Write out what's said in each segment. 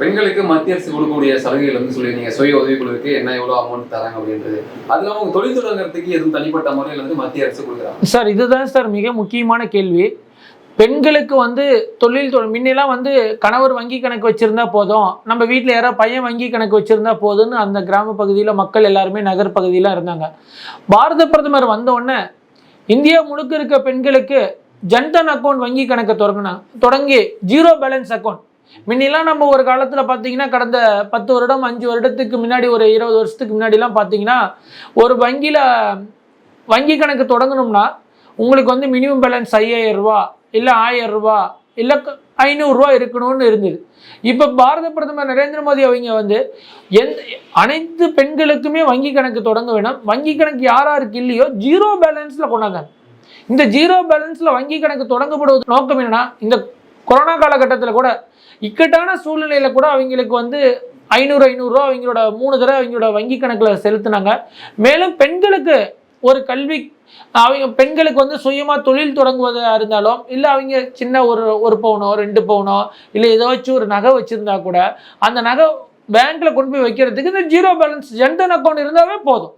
பெண்களுக்கு மத்திய அரசு கொடுக்கக்கூடிய சலுகைகள் வந்து சொல்லிருந்தீங்க. சுய உதவிக்குழுவுக்கு என்ன எவ்வளவு அமௌண்ட் தராங்க அப்படின்றது. அது இல்லாம அவங்க தொழில் தொடங்குறதுக்கு எதுவும் தனிப்பட்ட முறையில் வந்து மத்திய அரசு கொடுக்குறாங்க. சார் இதுதான் சார் மிக முக்கியமான கேள்வி. பெண்களுக்கு வந்து முன்னெல்லாம் வந்து கணவர் வங்கி கணக்கு வச்சிருந்தா போதும், நம்ம வீட்டில் யாராவது பையன் வங்கி கணக்கு வச்சிருந்தா போதும்னு அந்த கிராம பகுதியில் மக்கள் எல்லாருமே நகர் பகுதியில் இருந்தாங்க. பாரத பிரதமர் வந்த உடனே இந்தியா முழுக்க இருக்க பெண்களுக்கு ஜன்தன் அக்கௌண்ட் வங்கி கணக்கை தொடங்கி 0 பேலன்ஸ் அக்கௌண்ட். முன்னெல்லாம் நம்ம ஒரு காலத்தில் பார்த்தீங்கன்னா கடந்த 10 வருடம் 5 வருடத்துக்கு முன்னாடி ஒரு 20 வருஷத்துக்கு முன்னாடிலாம் பார்த்தீங்கன்னா ஒரு வங்கியில் வங்கி கணக்கு தொடங்கணும்னா உங்களுக்கு வந்து மினிமம் பேலன்ஸ் 5000 ரூபா இல்லை 1000 ரூபா இல்லை 500 ரூபா இருக்கணும்னு இருந்தது. இப்போ பாரத பிரதமர் நரேந்திர மோடி அவங்க வந்து அனைத்து பெண்களுக்குமே வங்கி கணக்கு தொடங்க வேணும். வங்கி கணக்கு யாருக்கு இல்லையோ 0 பேலன்ஸில் கொண்டாந்தாங்க. இந்த 0 பேலன்ஸில் வங்கி கணக்கு தொடங்கப்படுவது நோக்கம் என்னன்னா, இந்த கொரோனா காலகட்டத்தில் கூட இக்கட்டான சூழ்நிலையில கூட அவங்களுக்கு வந்து 500 ரூபா அவங்களோட 3 தடவை அவங்களோட வங்கி கணக்கில் செலுத்தினாங்க. மேலும் பெண்களுக்கு ஒரு கல்வி, அவங்க பெண்களுக்கு வந்து சுயமாக தொழில் தொடங்குவதாக இருந்தாலும் இல்லை அவங்க சின்ன ஒரு பவுனோ 2 பவுனோ இல்லை ஏதாச்சும் ஒரு நகை வச்சுருந்தா கூட அந்த நகை பேங்க்கில் கொண்டு போய் வைக்கிறதுக்கு இந்த 0 பேலன்ஸ் ஜன்தன் அக்கௌண்ட் இருந்தாவே போதும்.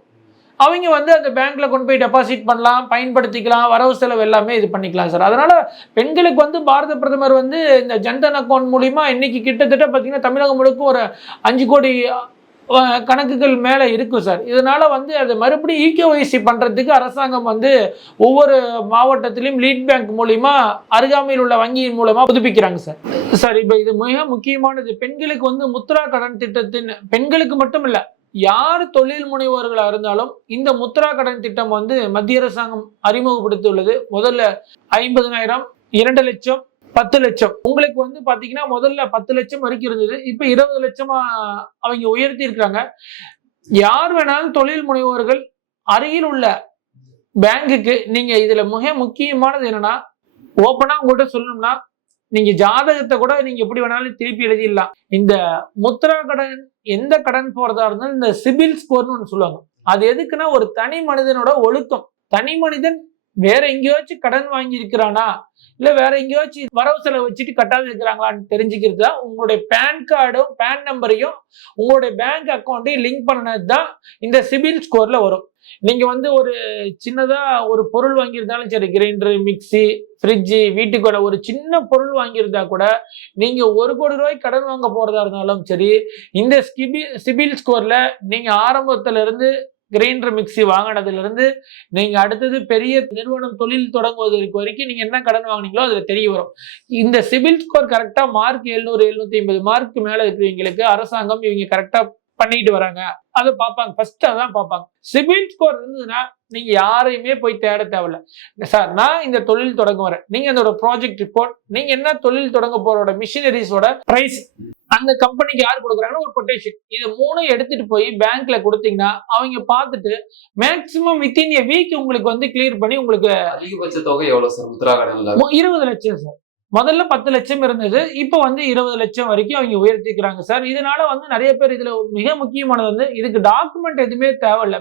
அவங்க வந்து அந்த பேங்க்ல கொண்டு போய் டெபாசிட் பண்ணலாம், பயன்படுத்திக்கலாம், வரவு செலவு எல்லாமே இது பண்ணிக்கலாம் சார். அதனால பெண்களுக்கு வந்து பாரத பிரதமர் வந்து இந்த ஜன்தன் அக்கௌண்ட் மூலிமா இன்னைக்கு கிட்டத்தட்ட பார்த்தீங்கன்னா தமிழகம் முழுக்க ஒரு 5 கோடி கணக்குகள் மேலே இருக்கும் சார். இதனால வந்து அதை மறுபடியும் ஈகேஒய்சி பண்ணுறதுக்கு அரசாங்கம் வந்து ஒவ்வொரு மாவட்டத்திலையும் லீட் பேங்க் மூலிமா அருகாமையில் உள்ள வங்கியின் மூலமா புதுப்பிக்கிறாங்க சார். சார் இப்போ இது மிக முக்கியமானது. பெண்களுக்கு வந்து முத்ரா கடன் திட்டத்தின் பெண்களுக்கு மட்டும் இல்லை, யார் தொழில் முனைவோர்களாக இருந்தாலும் இந்த முத்ரா கடன் திட்டம் வந்து மத்திய அரசாங்கம் அறிமுகப்படுத்தியுள்ளது. முதல்ல 50,000, 2 லட்சம், 10 லட்சம். உங்களுக்கு வந்து பாத்தீங்கன்னா முதல்ல 10 லட்சம் வரைக்கும் இருந்தது, இப்ப 20 லட்சமா அவங்க உயர்த்தி இருக்கிறாங்க. யார் வேணாலும் தொழில் முனைவோர்கள் அருகில் உள்ள பேங்குக்கு நீங்க இதுல மிக முக்கியமானது என்னன்னா, ஓப்பனா உங்கள்கிட்ட சொல்லணும்னா நீங்க ஜாதகத்தை கூட நீங்க எப்படி வேணாலும் திருப்பி எழுதிடலாம். இந்த முத்ரா கடன் எந்த கடன் போறதா இருந்தாலும் இந்த சிபில் ஸ்கோர்னு ஒன்று சொல்லுவாங்க. அது எதுக்குன்னா ஒரு தனி மனிதனோட ஒழுக்கம். தனி மனிதன் வேற எங்கேயாச்சும் கடன் வாங்கி இருக்கிறானா இல்ல வேற எங்கேயாச்சும் வரவு செலவு வச்சுட்டு கட்டாத இருக்கிறாங்களான்னு தெரிஞ்சுக்கிறது தான் உங்களுடைய பேன் கார்டும் பேன் நம்பரையும் உங்களுடைய பேங்க் அக்கௌண்ட்டையும் லிங்க் பண்ணது தான் இந்த சிபில் ஸ்கோர்ல வரும். நீங்க வந்து ஒரு சின்னதா ஒரு பொருள் வாங்கியிருந்தாலும் சரி, கிரைண்டர், மிக்சி, ஃப்ரிட்ஜு, வீட்டுக்கு ஒரு சின்ன பொருள் வாங்கியிருந்தா கூட நீங்க 1 கோடி ரூபாய்க்கு கடன் வாங்க போறதா இருந்தாலும் சரி, இந்த சிபில் ஸ்கோர்ல நீங்க ஆரம்பத்துல இருந்து கிரைண்டர், மிக்சி வாங்கினதுல இருந்து நீங்க அடுத்தது பெரிய நிறுவனம் தொழில் தொடங்குவதற்கு வரைக்கும் நீங்க என்ன கடன் வாங்கினீங்களோ அதுல தெரிய வரும். இந்த சிபில் ஸ்கோர் கரெக்டா மார்க் 700 750 மார்க் மேல இருக்கிறவங்களுக்கு அரசாங்கம் இவங்க கரெக்டா பண்ணிட்டு வராங்க, அதை பார்ப்பாங்க. ஃபர்ஸ்ட் அதான் பார்ப்பாங்க. சிபில் ஸ்கோர் இருந்ததுன்னா நீங்க யாரையுமே போய் தேட தேவையில்ல. சார் நான் இந்த தொழில் தொடங்க வரேன், நீங்க அதோட ப்ராஜெக்ட் ரிப்போர்ட், நீங்க என்ன தொழில் தொடங்க போறோட மிஷினரிஸோட பிரைஸ், அந்த கம்பெனிக்கு யார் கொடுக்குறாங்கன்னு ஒரு கொட்டேஷன், இது 3 எடுத்துட்டு போய் பேங்க்ல கொடுத்தீங்கன்னா அவங்க பார்த்துட்டு மேக்சிமம் வித்தின் எ வீக் உங்களுக்கு வந்து கிளியர் பண்ணி உங்களுக்கு. அதிகபட்ச தொகை எவ்வளவு சார் முத்ரா கடன்ல? 20 லட்சம் சார். முதல்ல 10 லட்சம் இருந்தது, இப்போ வந்து 20 லட்சம் வரைக்கும் அவங்க உயர்த்திக்கிறாங்க சார். இதனால வந்து நிறைய பேர் இதுல மிக முக்கியமானது வந்து இதுக்கு டாக்குமெண்ட் எதுவுமே தேவையில்லை.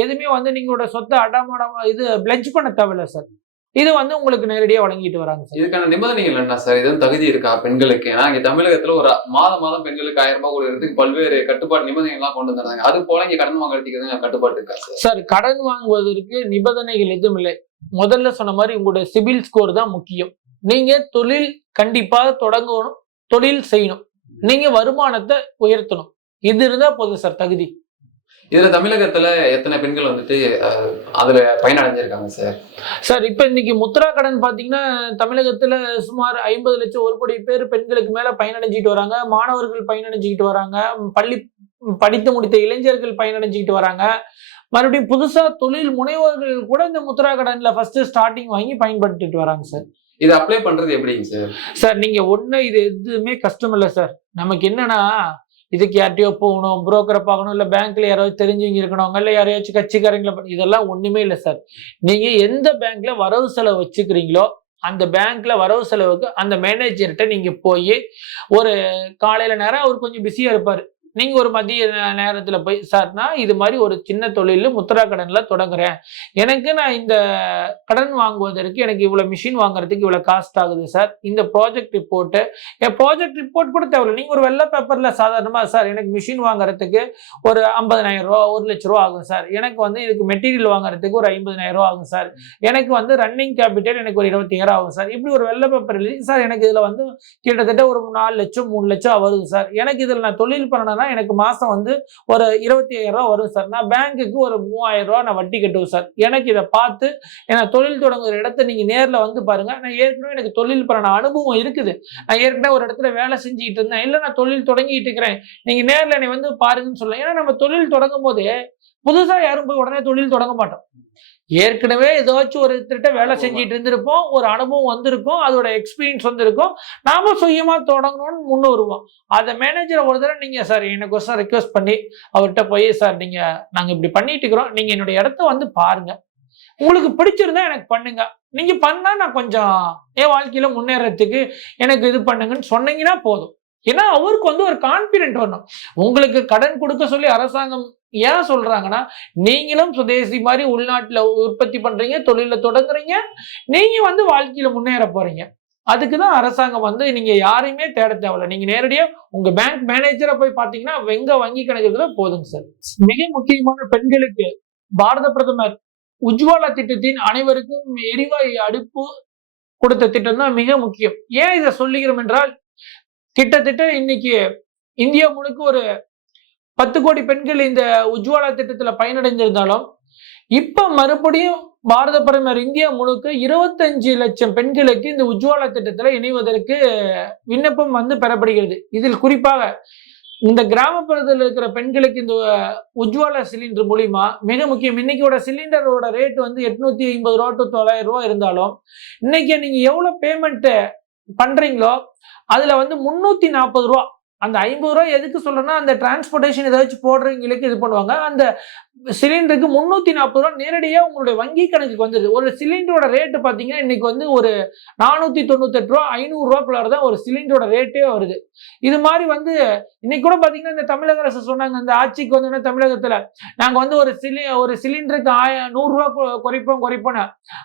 எதுவுமே வந்து நீங்களோட சொத்தை அடமாடம் இது பிளட்ஜ் பண்ண தேவையில்லை சார். இது வந்து உங்களுக்கு நேரடியாக வழங்கிட்டு வராங்க சார். இதுக்கான நிபந்தனைகள் என்ன சார்? இது தகுதி இருக்கா பெண்களுக்கு? ஏன்னா இங்க தமிழகத்துல ஒரு மாதம் பெண்களுக்கு 1000 ரூபாய் கொடுக்கறதுக்கு பல்வேறு கட்டுப்பாடு நிபந்தனைகள் எல்லாம் கொண்டு வந்தாங்க. அது போல இங்க கடன் வாங்குறதுக்கு கட்டுப்பாடு இருக்கா சார்? கடன் வாங்குவதற்கு நிபந்தனைகள் எதுவும் இல்லை. முதல்ல சொன்ன மாதிரி உங்களுடைய சிபில் ஸ்கோர் தான் முக்கியம். நீங்க தொழில் கண்டிப்பாக தொடங்கணும், தொழில் செய்யணும், நீங்க வருமானத்தை உயர்த்தணும், இது இருந்தா போதும் சார் தகுதி. இதுல தமிழகத்துல எத்தனை பெண்கள் வந்துட்டு அதுல பயனடைஞ்சிருக்காங்க சார்? சார் இப்ப இன்னைக்கு முத்ரா கடன் பாத்தீங்கன்னா தமிழகத்துல சுமார் 50 லட்சம் 1 கோடி பேர் பெண்களுக்கு மேல பயனடைஞ்சிட்டு வராங்க. மாணவர்கள் பயனடைஞ்சிக்கிட்டு வராங்க, பள்ளி படித்து முடித்த இளைஞர்கள் பயனடைஞ்சிக்கிட்டு வராங்க. மறுபடியும் புதுசா தொழில் முனைவோர்கள் கூட இந்த முத்ரா கடன்ல ஃபர்ஸ்ட் ஸ்டார்டிங் வாங்கி பயன்படுத்திட்டு வராங்க சார். இது அப்ளை பண்றது எப்படிங்க சார்? சார் நீங்க இது எதுவுமே கஷ்டம் இல்லை சார். நமக்கு என்னன்னா இதுக்கு யார்ட்டையோ போகணும், புரோக்கரை பார்க்கணும், இல்லை பேங்க்ல யாராவது தெரிஞ்சவங்க இருக்கணும், இல்லை யாரையாச்சும் கட்சிக்காரங்களை, இதெல்லாம் ஒண்ணுமே இல்லை சார். நீங்க எந்த பேங்க்ல வரவு செலவு வச்சுக்கிறீங்களோ அந்த பேங்க்ல வரவு செலவுக்கு அந்த மேனேஜர்கிட்ட நீங்க போய் ஒரு காலையில நேரம் அவர் கொஞ்சம் பிஸியா இருப்பாரு, நீங்க ஒரு மதிய நேரத்துல போய் சார் நான் இது மாதிரி ஒரு சின்ன தொழில் முத்ரா கடன்ல தொடங்குறேன், எனக்கு நான் இந்த கடன் வாங்குவதற்கு எனக்கு இவ்வளவு மிஷின் வாங்குறதுக்கு இவ்வளவு காஸ்ட் ஆகுது சார், இந்த ப்ராஜெக்ட் ரிப்போர்ட் கூட தேவையில்லை, நீங்க ஒரு வெள்ளை பேப்பர்ல சாதாரணமா சார் எனக்கு மிஷின் வாங்குறதுக்கு ஒரு 50,000 ரூபா 1,00,000 ரூபா ஆகும் சார், எனக்கு வந்து இதுக்கு மெட்டீரியல் வாங்குறதுக்கு ஒரு 50,000 ரூபா ஆகும் சார், எனக்கு வந்து ரன்னிங் கேபிட்டல் எனக்கு ஒரு 25,000 ஆகும் சார், இப்படி ஒரு வெள்ளை பேப்பர் எழுதி சார் எனக்கு இதுல வந்து கிட்டத்தட்ட ஒரு 4 லட்சம் 3 லட்சம் வருது சார், எனக்கு இதுல நான் தொழில் பண்ணணும்னா எனக்கு மாசம் வந்து ஒரு 25,000 ரூபாய் வரும் சார், நான் பேங்குக்கு ஒரு 3,000 ரூபாய் நான் வட்டி கட்டுவேன் சார், எனக்கு இதை பார்த்து எனக்கு தொழில் தொடங்குற இடத்த நீங்க நேர்ல வந்து பாருங்க, நான் ஏற்கனவே எனக்கு தொழில் பண்ண அனுபவம் இருக்குது, நான் ஏற்கனவே ஒரு இடத்துல வேலை செஞ்சுக்கிட்டு இருந்தேன், இல்ல நான் தொழில் தொடங்கிட்டு இருக்கிறேன், நீங்க நேர்ல என்னை வந்து பாருங்கன்னு சொல்லலாம். ஏன்னா நம்ம தொழில் தொடங்கும் போது புதுசா யாரும் போய் உடனே தொழில் தொடங்க மாட்டோம். ஏற்கனவே ஏதாச்சும் ஒரு திட்ட வேலை செஞ்சுட்டு இருந்திருப்போம், ஒரு அனுபவம் வந்திருக்கும், அதோட எக்ஸ்பீரியன்ஸ் வந்திருக்கும், நாம சுயமா தொடங்கணும்னு முன்ன வருவோம். அதை மேனேஜரை ஒரு தடவை நீங்க சார் எனக்கு ஒரு ரெக்வஸ்ட் பண்ணி அவர்கிட்ட போய் சார் நாங்க இப்படி பண்ணிட்டு இருக்கிறோம், நீங்க என்னுடைய இடத்த வந்து பாருங்க, உங்களுக்கு பிடிச்சிருந்தா எனக்கு பண்ணுங்க, நீங்க பண்ணா நான் கொஞ்சம் என் வாழ்க்கையில முன்னேறதுக்கு எனக்கு இது பண்ணுங்கன்னு சொன்னீங்கன்னா போதும். ஏன்னா அவருக்கு வந்து ஒரு கான்பிடென்ட் வரணும். உங்களுக்கு கடன் கொடுக்க சொல்லி அரசாங்கம் ஏன் சொல்றாங்கன்னா, நீங்களும் சுதேசி மாதிரி உள்நாட்டுல உற்பத்தி பண்றீங்க, தொழில தொடங்குறீங்க, நீங்க வந்து வாழ்க்கையில முன்னேற போறீங்க. அதுக்குதான் அரசாங்கம் வந்து நீங்க யாரையுமே தேட தேவையில்ல, நீங்க நேரடியா உங்க பேங்க் மேனேஜரை போய் பாத்தீங்கன்னா எங்க வங்கி கணக்கு இருக்கிற போதுங்க சார். மிக முக்கியமான பெண்களுக்கு பாரத பிரதமர் உஜ்வாலா திட்டத்தின் அனைவருக்கும் எரிவாயு அடுப்பு கொடுத்த திட்டம் தான் மிக முக்கியம். ஏன் இதை சொல்லுகிறோம் என்றால், கிட்டத்தட்ட இன்னைக்கு இந்தியா முழுக்க ஒரு 10 கோடி பெண்கள் இந்த உஜ்வாலா திட்டத்துல பயனடைந்திருந்தாலும், இப்ப மறுபடியும் பாரத பிரதமர் இந்தியா முழுக்க 25 லட்சம் பெண்களுக்கு இந்த உஜ்வாலா திட்டத்துல இணைவதற்கு விண்ணப்பம் வந்து பெறப்படுகிறது. இதில் குறிப்பாக இந்த கிராமப்புறத்தில் இருக்கிற பெண்களுக்கு இந்த உஜ்வாலா சிலிண்டர் மூலியமா மிக முக்கியம். இன்னைக்கோட சிலிண்டரோட ரேட் வந்து 850 ரூபா டு 900 ரூபா இருந்தாலும், இன்னைக்கு நீங்க எவ்வளவு பேமெண்ட் பண்றீங்களோ அதுல வந்து 340 ரூபா, அந்த 50 ரூபாய் எதுக்கு சொல்றேன்னா, அந்த டிரான்ஸ்போர்டேஷன் ஏதாச்சும் போடுறவங்களுக்கு இது பண்ணுவாங்க, அந்த சிலிண்டருக்கு 340 ரூபாய் நேரடியா உங்களுடைய வங்கி கணக்குக்கு வந்துருது. ஒரு சிலிண்டரோட ரேட்டு பாத்தீங்கன்னா இன்னைக்கு வந்து ஒரு 498 ரூபா 500 ரூபாய்க்குள்ளார தான் ஒரு சிலிண்டரோட ரேட்டே வருது. இது மாதிரி வந்து இன்னைக்கு கூட பாத்தீங்கன்னா இந்த தமிழக அரசு சொன்னாங்க, இந்த ஆட்சிக்கு வந்து தமிழகத்துல நாங்க வந்து ஒரு சிலிண்டருக்கு 100 ரூபாய் குறைப்போம்.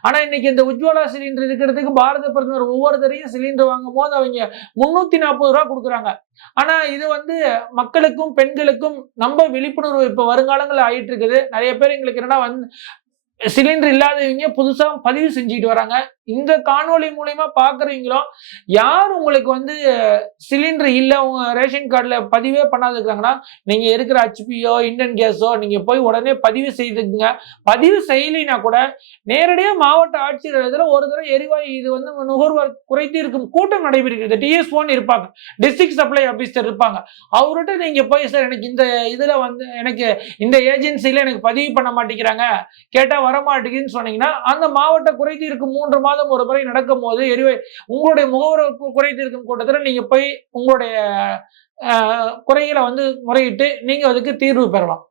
ஆனா இன்னைக்கு இந்த உஜ்வாலா சிலிண்டர் இருக்கிறதுக்கு பாரத பிரதமர் ஒவ்வொரு தரையும் சிலிண்டர் வாங்கும் போது அவங்க 340 ரூபாய் கொடுக்குறாங்க. ஆனா இது வந்து மக்களுக்கும் பெண்களுக்கும் நம்ம விழிப்புணர்வு இப்ப வருங்காலங்கள் ஆயிட்டு இருக்குது. நிறைய பேர் எங்களுக்கு என்னன்னா வந்து சிலிண்டர் இல்லாதவங்க புதுசா பதிவு செஞ்சுட்டு வராங்க. இந்த காணொலி மூலமா பாக்குறீங்களோ, யார் உங்களுக்கு வந்து சிலிண்டர் இல்ல உங்க ரேஷன் கார்டுல பதிவே பண்ணாது இருக்காங்கன்னா, நீங்க இருக்கிற ஹெச்பியோ இண்டன் கேஸோ நீங்க போய் உடனே பதிவு செய்துங்க. பதிவு செய்யலைன்னா கூட நேரடியா மாவட்ட ஆட்சியர் ஒரு தடவை எரிவாயு இது வந்து நுகர்வோர் குறைத்தீர்க்கும் கூட்டம் நடைபெறுகிறது. டிஎஸ்1 இருப்பாங்க, டிஸ்ட்ரிக்ட் சப்ளை ஆபீசர் இருப்பாங்க, அவர்கிட்ட நீங்க போய் சார் எனக்கு இந்த இதுல வந்து எனக்கு இந்த ஏஜென்சில எனக்கு பதிவு பண்ண மாட்டேங்கிறாங்க, கேட்டா வரமாட்டேங்குதுன்னு சொன்னீங்கன்னா, அந்த மாவட்ட குறைத்தீர்க்கும் 3 மாதம் ஒரு முறை நடக்கும் போது உங்களுடைய முகவர் குறைத்தீர்க்கும் கூட்டத்தில் நீங்க போய் உங்களுடைய குறைகளை வந்து முறையிட்டு நீங்க அதுக்கு தீர்வு பெறலாம்.